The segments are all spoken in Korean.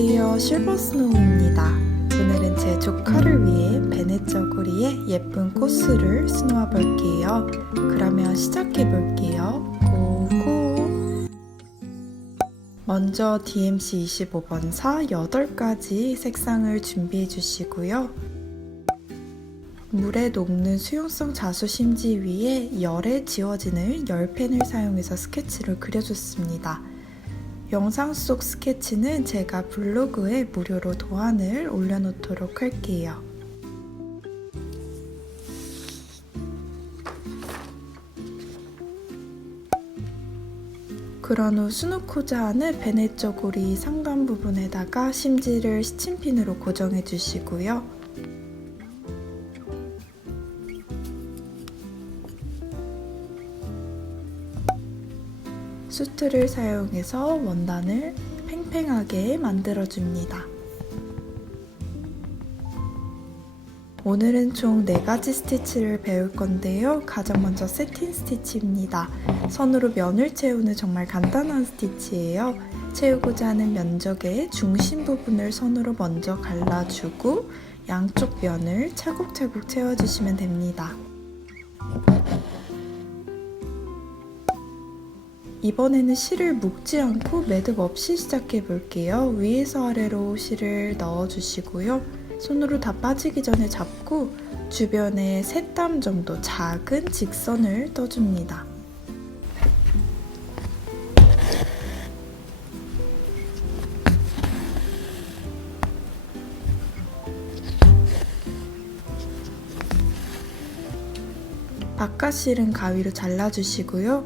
안녕하세요, 실버스노우입니다. 오늘은 제 조카를 위해 베네 저고리에 예쁜 코스를 수놓아 볼게요. 그러면 시작해 볼게요. 고고! 먼저 DMC 25번사 8가지 색상을 준비해 주시고요. 물에 녹는 수용성 자수심지 위에 열에 지워지는 열펜을 사용해서 스케치를 그려줬습니다. 영상 속 스케치는 제가 블로그에 무료로 도안을 올려놓도록 할게요. 그런 후 수놓고자 하는 베네 저고리 상단 부분에다가 심지를 시침핀으로 고정해 주시고요. 수트를 사용해서 원단을 팽팽하게 만들어줍니다. 오늘은 총 4가지 스티치를 배울 건데요. 가장 먼저 세틴 스티치입니다. 선으로 면을 채우는 정말 간단한 스티치예요. 채우고자 하는 면적의 중심 부분을 선으로 먼저 갈라주고 양쪽 면을 차곡차곡 채워주시면 됩니다. 이번에는 실을 묶지 않고 매듭 없이 시작해 볼게요. 위에서 아래로 실을 넣어주시고요. 손으로 다 빠지기 전에 잡고 주변에 3땀 정도 작은 직선을 떠줍니다. 바깥 실은 가위로 잘라주시고요.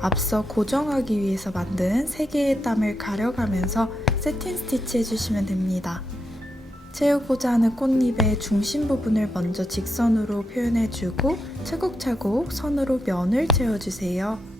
앞서 고정하기 위해서 만든 3개의 땀을 가려가면서 세틴 스티치 해주시면 됩니다. 채우고자 하는 꽃잎의 중심 부분을 먼저 직선으로 표현해주고 차곡차곡 선으로 면을 채워주세요.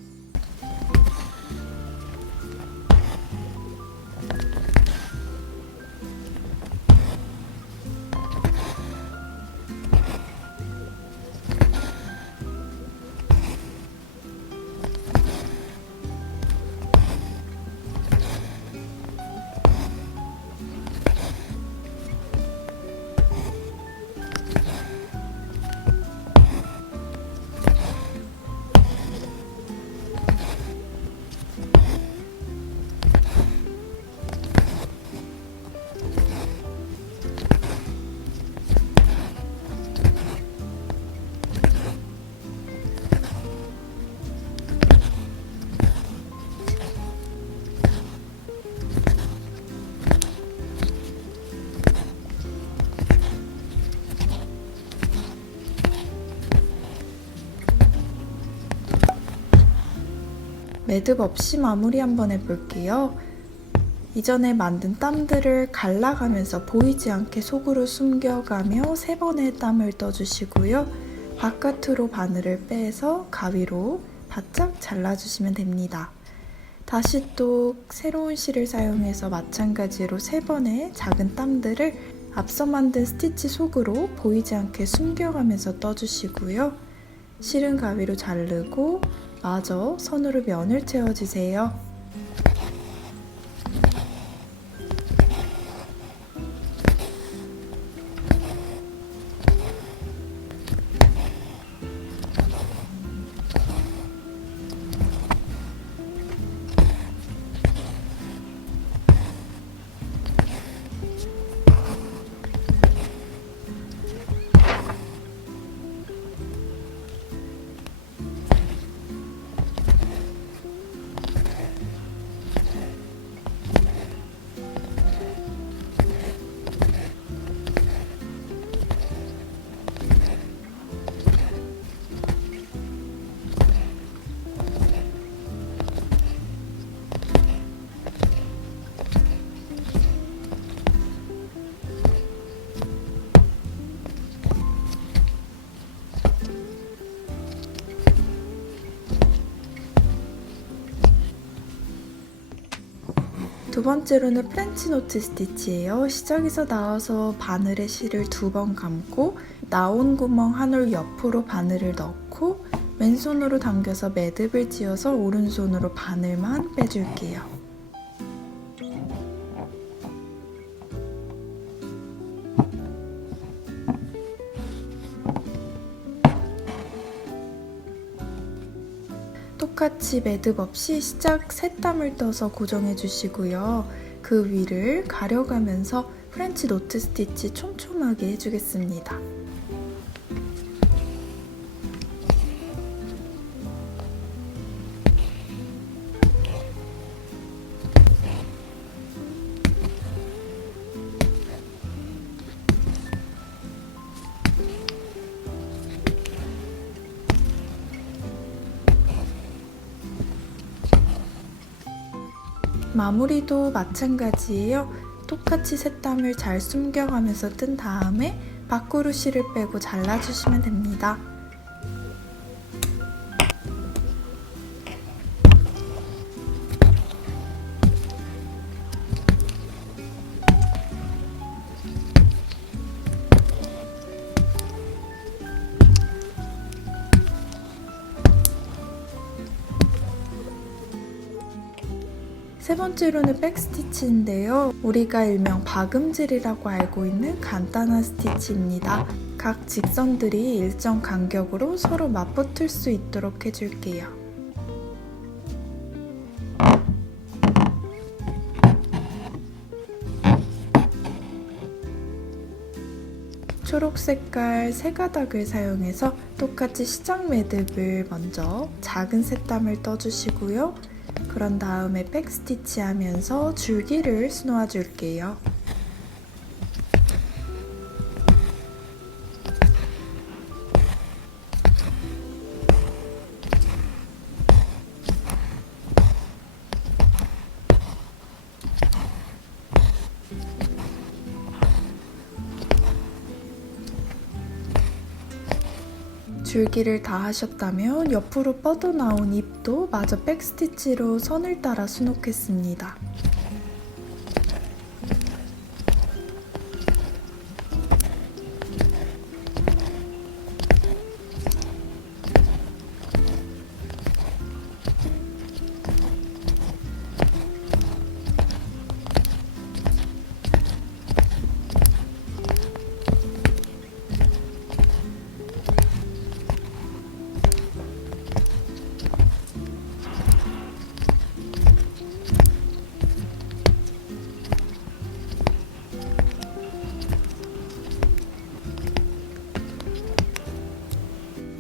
매듭 없이 마무리 한번 해볼게요. 이전에 만든 땀들을 갈라가면서 보이지 않게 속으로 숨겨가며 3번의 땀을 떠주시고요. 바깥으로 바늘을 빼서 가위로 바짝 잘라주시면 됩니다. 다시 또 새로운 실을 사용해서 마찬가지로 3번의 작은 땀들을 앞서 만든 스티치 속으로 보이지 않게 숨겨가면서 떠주시고요. 실은 가위로 자르고 마저 선으로 면을 채워주세요. 두 번째로는 프렌치 노트 스티치예요. 시작에서 나와서 바늘에 실을 2번 감고 나온 구멍 한 올 옆으로 바늘을 넣고 왼손으로 당겨서 매듭을 지어서 오른손으로 바늘만 빼줄게요. 똑같이 매듭 없이 시작 3땀을 떠서 고정해 주시고요. 그 위를 가려가면서 프렌치 노트 스티치 촘촘하게 해주겠습니다. 마무리도 마찬가지예요. 똑같이 셋땀을 잘 숨겨가면서 뜬 다음에 밖으로 실을 빼고 잘라주시면 됩니다. 세 번째로는 백스티치인데요. 우리가 일명 박음질이라고 알고 있는 간단한 스티치입니다. 각 직선들이 일정 간격으로 서로 맞붙을 수 있도록 해줄게요. 초록 색깔 3가닥을 사용해서 똑같이 시작 매듭을 먼저 작은 셋땀을 떠주시고요. 그런 다음에 백스티치 하면서 줄기를 수놓아 줄게요. 줄기를 다 하셨다면 옆으로 뻗어나온 잎도 마저 백스티치로 선을 따라 수놓겠습니다.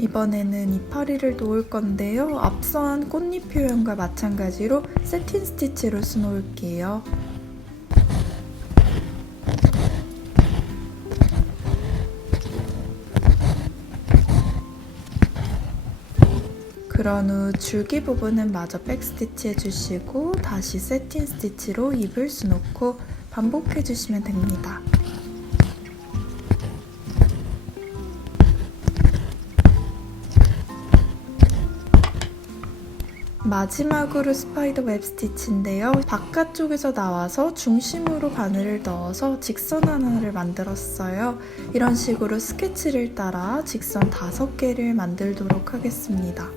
이번에는 이파리를 놓을 건데요. 앞선 꽃잎 표현과 마찬가지로 세틴 스티치로 수놓을게요. 그런 후 줄기 부분은 마저 백스티치 해주시고 다시 세틴 스티치로 잎을 수놓고 반복해주시면 됩니다. 마지막으로 스파이더 웹 스티치인데요. 바깥쪽에서 나와서 중심으로 바늘을 넣어서 직선 하나를 만들었어요. 이런 식으로 스케치를 따라 직선 5개를 만들도록 하겠습니다.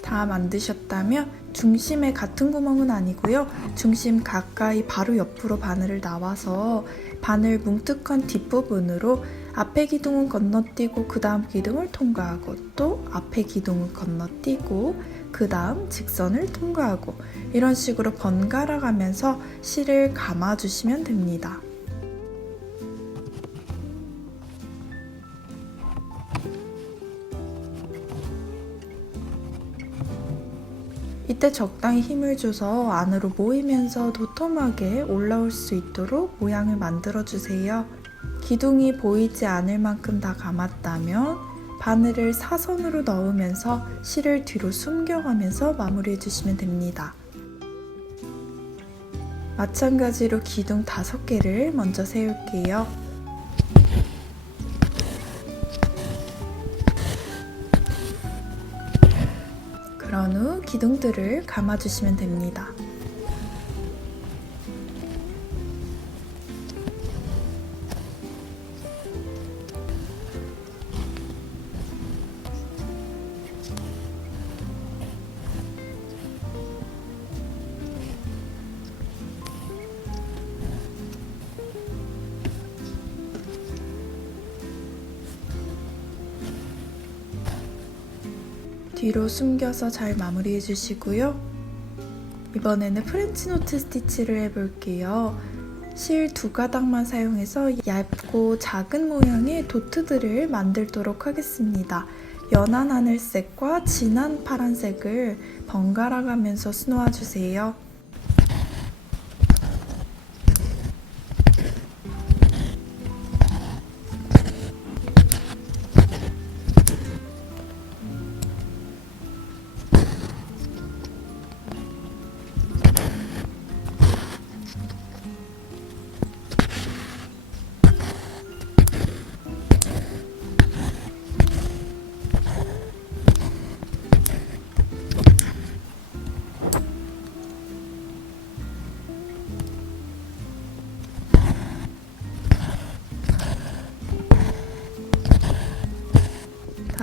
다 만드셨다면 중심에 같은 구멍은 아니고요. 중심 가까이 바로 옆으로 바늘을 나와서 바늘 뭉툭한 뒷부분으로 앞에 기둥은 건너뛰고 그 다음 기둥을 통과하고 또 앞에 기둥을 건너뛰고 그 다음 직선을 통과하고 이런 식으로 번갈아 가면서 실을 감아주시면 됩니다. 이때 적당히 힘을 줘서 안으로 모이면서 도톰하게 올라올 수 있도록 모양을 만들어주세요. 기둥이 보이지 않을 만큼 다 감았다면 바늘을 사선으로 넣으면서 실을 뒤로 숨겨가면서 마무리해주시면 됩니다. 마찬가지로 기둥 5개를 먼저 세울게요. 그런 후 기둥들을 감아주시면 됩니다. 뒤로 숨겨서 잘 마무리해 주시고요. 이번에는 프렌치노트 스티치를 해볼게요. 실 2가닥만 사용해서 얇고 작은 모양의 도트들을 만들도록 하겠습니다. 연한 하늘색과 진한 파란색을 번갈아 가면서 수놓아주세요.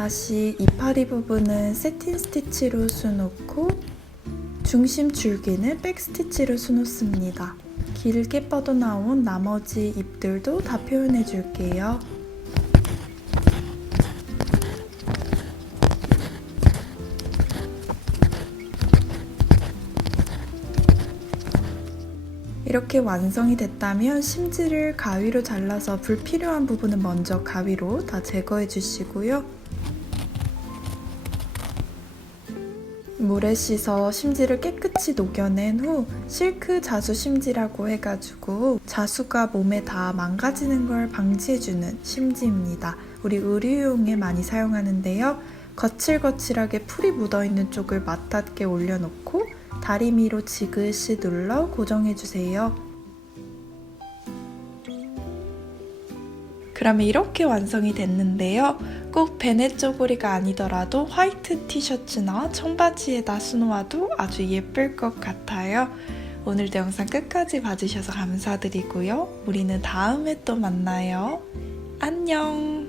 다시 이파리 부분은 세틴 스티치로 수놓고 중심 줄기는 백 스티치로 수놓습니다. 길게 뻗어나온 나머지 잎들도 다 표현해 줄게요. 이렇게 완성이 됐다면 심지를 가위로 잘라서 불필요한 부분은 먼저 가위로 다 제거해 주시고요. 물에 씻어 심지를 깨끗이 녹여낸 후 실크 자수 심지라고 해가지고 자수가 몸에 다 망가지는 걸 방지해주는 심지입니다. 우리 의류용에 많이 사용하는데요. 거칠거칠하게 풀이 묻어있는 쪽을 맞닿게 올려놓고 다리미로 지그시 눌러 고정해주세요. 그러면 이렇게 완성이 됐는데요. 꼭 베네 쪼고리가 아니더라도 화이트 티셔츠나 청바지에다 수놓아도 아주 예쁠 것 같아요. 오늘도 영상 끝까지 봐주셔서 감사드리고요. 우리는 다음에 또 만나요. 안녕!